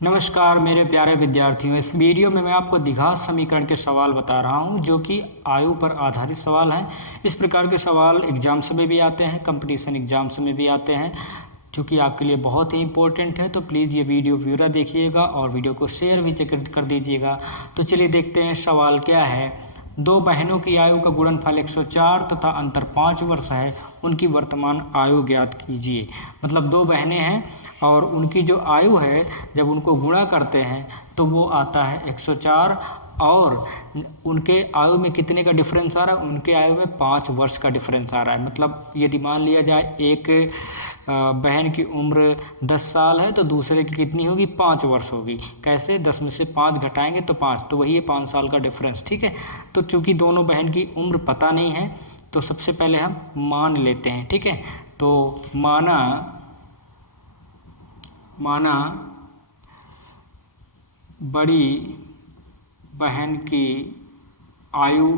नमस्कार मेरे प्यारे विद्यार्थियों। इस वीडियो में मैं आपको द्विघात समीकरण के सवाल बता रहा हूं जो कि आयु पर आधारित सवाल हैं। इस प्रकार के सवाल एग्जाम्स में भी आते हैं, कंपटीशन एग्जाम्स में भी आते हैं, जो कि आपके लिए बहुत ही इंपॉर्टेंट है। तो प्लीज़ ये वीडियो पूरा देखिएगा और वीडियो को शेयर भी कर दीजिएगा। तो चलिए देखते हैं सवाल क्या है। दो बहनों की आयु का गुणनफल 104 तथा अंतर 5 वर्ष है, उनकी वर्तमान आयु ज्ञात कीजिए। मतलब दो बहनें हैं और उनकी जो आयु है जब उनको गुणा करते हैं तो वो आता है 104 और उनके आयु में कितने का डिफरेंस आ रहा है, उनके आयु में 5 वर्ष का डिफरेंस आ रहा है। मतलब यदि मान लिया जाए एक बहन की उम्र 10 साल है तो दूसरे की कितनी होगी, 5 वर्ष होगी। कैसे, 10 में से 5 घटाएंगे तो 5, तो वही है 5 साल का डिफरेंस। ठीक है, तो चूंकि दोनों बहन की उम्र पता नहीं है तो सबसे पहले हम मान लेते हैं। ठीक है, तो माना बड़ी बहन की आयु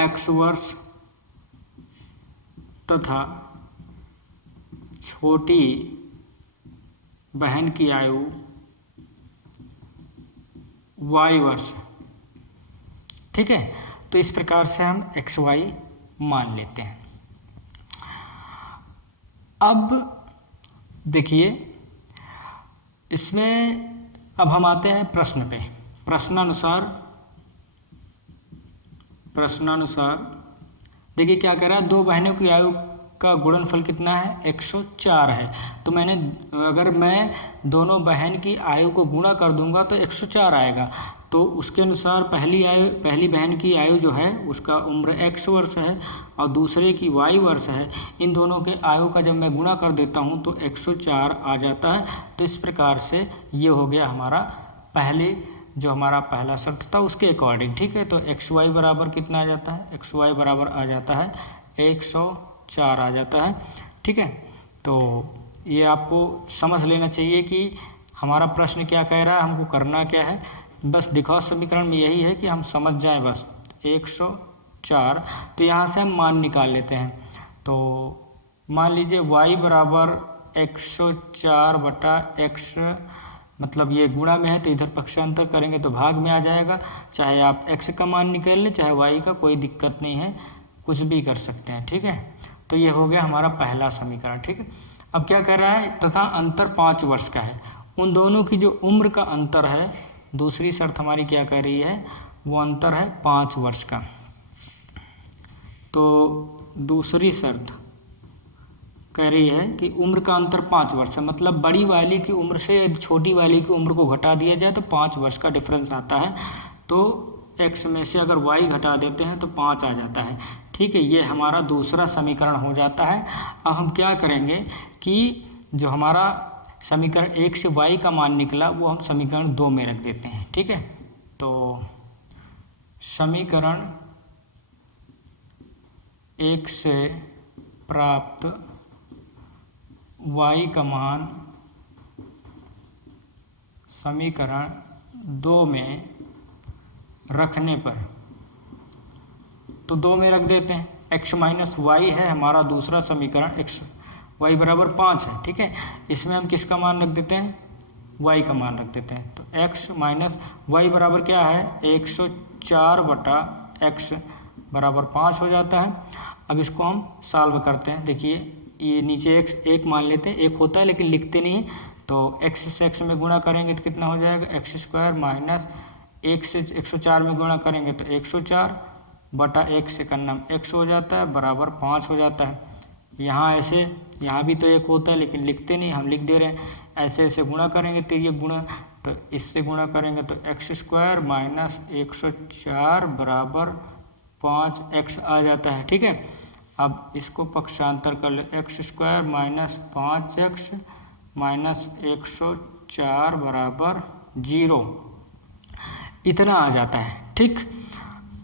x वर्ष तथा छोटी बहन की आयु y वर्ष। ठीक है, तो इस प्रकार से हम x y मान लेते हैं। अब देखिए इसमें अब हम आते हैं प्रश्न पे। प्रश्नानुसार देखिए क्या कह रहा है, दो बहनों की आयु का गुणनफल कितना है, 104 है। तो अगर मैं दोनों बहन की आयु को गुणा कर दूंगा तो 104 आएगा। तो उसके अनुसार पहली बहन की आयु जो है उसका उम्र x वर्ष है और दूसरे की y वर्ष है। इन दोनों के आयु का जब मैं गुणा कर देता हूं तो 104 आ जाता है। तो इस प्रकार से ये हो गया हमारा हमारा पहला शर्त था उसके अकॉर्डिंग। ठीक है, तो xy बराबर कितना आ जाता है, xy बराबर आ जाता है 104 आ जाता है। ठीक है, तो ये आपको समझ लेना चाहिए कि हमारा प्रश्न क्या कह रहा है, हमको करना क्या है। बस द्विघात समीकरण में यही है कि हम समझ जाएं बस 104। तो यहाँ से हम मान निकाल लेते हैं। तो मान लीजिए y बराबर 104 बटा x, मतलब ये गुणा में है तो इधर पक्षांतर करेंगे तो भाग में आ जाएगा। चाहे आप x का मान निकाल लें चाहे y का, कोई दिक्कत नहीं है, कुछ भी कर सकते हैं। ठीक है, तो ये हो गया हमारा पहला समीकरण। ठीक है, अब क्या कर रहा है, तथा अंतर 5 वर्ष का है। उन दोनों की जो उम्र का अंतर है, दूसरी शर्त हमारी क्या कह रही है, वो अंतर है 5 वर्ष का। तो दूसरी शर्त कह रही है कि उम्र का अंतर 5 वर्ष है। मतलब बड़ी वाली की उम्र से छोटी वाली की उम्र को घटा दिया जाए तो 5 वर्ष का डिफरेंस आता है। तो x में से अगर y घटा देते हैं तो 5 आ जाता है। ठीक है, ये हमारा दूसरा समीकरण हो जाता है। अब हम क्या करेंगे कि जो हमारा समीकरण 1 से y का मान निकला वो हम समीकरण 2 में रख देते हैं। ठीक है, तो समीकरण 1 से प्राप्त y का मान समीकरण 2 में रखने पर, तो 2 में रख देते हैं। x माइनस वाई है हमारा दूसरा समीकरण, x y बराबर 5 है। ठीक है, इसमें हम किसका मान रख देते हैं, y का मान रख देते हैं। तो x माइनस वाई बराबर क्या है, 104 बटा x बराबर 5 हो जाता है। अब इसको हम सॉल्व करते हैं। देखिए ये नीचे एक मान लेते हैं, एक होता है लेकिन लिखते नहीं है। तो x से x में गुणा करेंगे तो कितना हो जाएगा, x स्क्वायर माइनस 1 से 104 में गुणा करेंगे तो 104 बटा 1 से करना x हो जाता है बराबर 5 हो जाता है। यहाँ भी तो एक होता है लेकिन लिखते नहीं, हम लिख दे रहे हैं। ऐसे ऐसे गुणा करेंगे तो ये गुणा, तो इससे गुणा करेंगे तो x स्क्वायर माइनस 104 बराबर 5x आ जाता है। ठीक है, अब इसको पक्षांतर कर ले, x square minus 5x minus 104 बराबर 0, इतना आ जाता है। ठीक,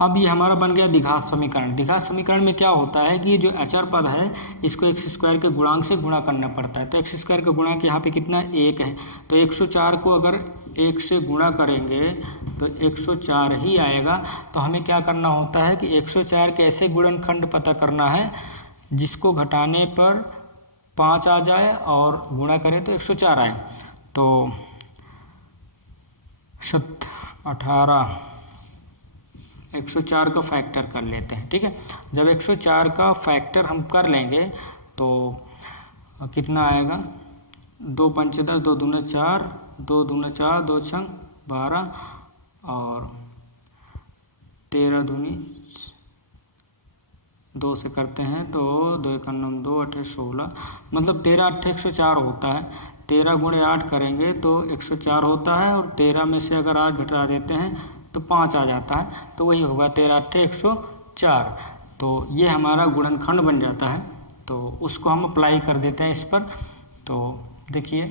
अब ये हमारा बन गया द्विघात समीकरण। द्विघात समीकरण में क्या होता है कि ये जो अचर पद है इसको x स्क्वायर के गुणांक से गुणा करना पड़ता है। तो x स्क्वायर का गुणांक यहाँ पे कितना, 1 है। तो 104 को अगर 1 से गुणा करेंगे तो 104 ही आएगा। तो हमें क्या करना होता है कि 104 के ऐसे गुणनखंड पता करना है जिसको घटाने पर 5 आ जाए और गुणा करें तो 104 आए। तो 18 104 का फैक्टर कर लेते हैं। ठीक है, जब 104 का फैक्टर हम कर लेंगे तो कितना आएगा, 2 पंचे 10, 2 दूना 4, 2 दूना 4, 2 छंग 12 और 13 दूनी 2 से करते हैं तो 2 1 9 2 8 16, मतलब 13 8 104 होता है। 13 गुणे 8 करेंगे तो 104 होता है और 13 में से अगर 8 घटा देते हैं तो 5 आ जाता है, तो वही होगा 13 8 104। तो ये हमारा गुणनखंड बन जाता है, तो उसको हम अप्लाई कर देते हैं इस पर। तो देखिए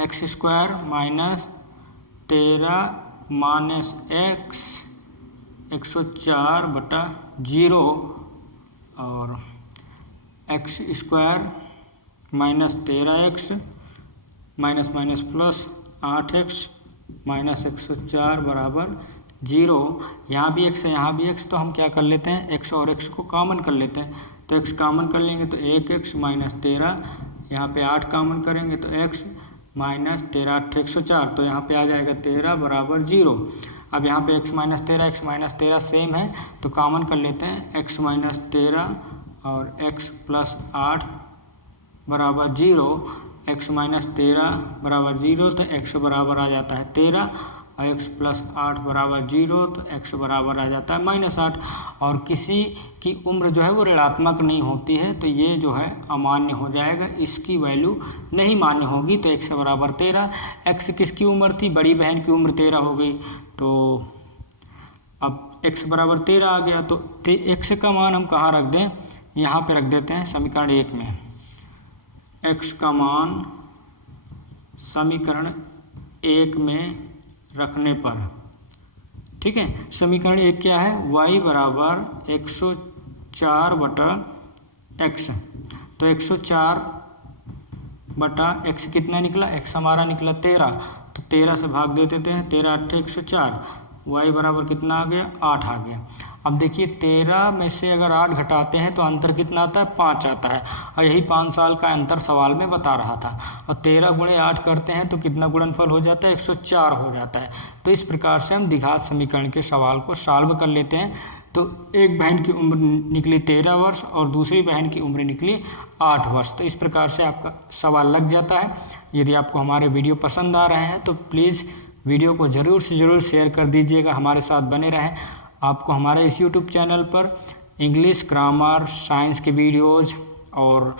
x² माइनस 13 माइनस x 104 बटा 0 और x² minus 13x minus minus plus 8x minus 104 बराबर 0। यहाँ भी x है, यहाँ भी x, तो हम क्या कर लेते हैं, x और x को कॉमन कर लेते हैं। तो x कॉमन कर लेंगे तो 1x माइनस 13, यहाँ पे 8 कॉमन करेंगे तो x माइनस 13 8 104, तो यहाँ पे आ जाएगा 13 बराबर 0। अब यहाँ पे x माइनस 13 सेम है तो कॉमन कर लेते हैं, x माइनस 13 और x प्लस 8 बराबर 0। x माइनस 13 बराबर 0 तो x बराबर आ जाता है 13 और x प्लस 8 बराबर 0 तो x बराबर आ जाता है -8। और किसी की उम्र जो है वो ऋणात्मक नहीं होती है, तो ये जो है अमान्य हो जाएगा, इसकी वैल्यू नहीं मान्य होगी। तो x बराबर 13, x किसकी उम्र थी, बड़ी बहन की उम्र 13 हो गई, तो अब x बराबर 13 आ गया। तो x का मान हम कहाँ रख दें, यहाँ पे रख देते हैं समीकरण 1 में। x का मान समीकरण 1 में रखने पर, ठीक है, समीकरण 1 क्या है, y बराबर 104 बटा x। तो 104 बटा x कितना निकला, x हमारा निकला 13, तो 13 से भाग दे देते हैं, 13 8 104, y बराबर कितना आ गया, 8 आ गया। अब देखिए 13 में से अगर 8 घटाते हैं तो अंतर कितना आता है, 5 आता है, और यही 5 साल का अंतर सवाल में बता रहा था। और 13 गुणे 8 करते हैं तो कितना गुणनफल हो जाता है, 104 हो जाता है। तो इस प्रकार से हम द्विघात समीकरण के सवाल को सॉल्व कर लेते हैं। तो एक बहन की उम्र निकली 13 वर्ष और दूसरी बहन की उम्र निकली 8 वर्ष। तो इस प्रकार से आपका सवाल लग जाता है। यदि आपको हमारे वीडियो पसंद आ रहे हैं तो प्लीज़ वीडियो को ज़रूर से ज़रूर शेयर कर दीजिएगा, हमारे साथ बने रहें। आपको हमारे इस YouTube चैनल पर इंग्लिश, ग्रामर, साइंस के वीडियोज़ और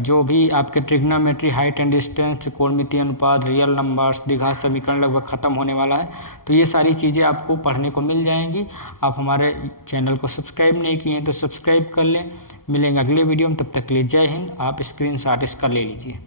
जो भी आपके ट्रिग्नोमेट्री, हाइट एंड डिस्टेंस, त्रिकोणमितीय अनुपात, रियल नंबर्स, द्विघात समीकरण लगभग ख़त्म होने वाला है, तो ये सारी चीज़ें आपको पढ़ने को मिल जाएंगी। आप हमारे चैनल को सब्सक्राइब नहीं किए हैं तो सब्सक्राइब कर लें। मिलेंगे अगले वीडियो में, तब तक के लिए जय हिंद। आप स्क्रीनशॉट इसका ले लीजिए।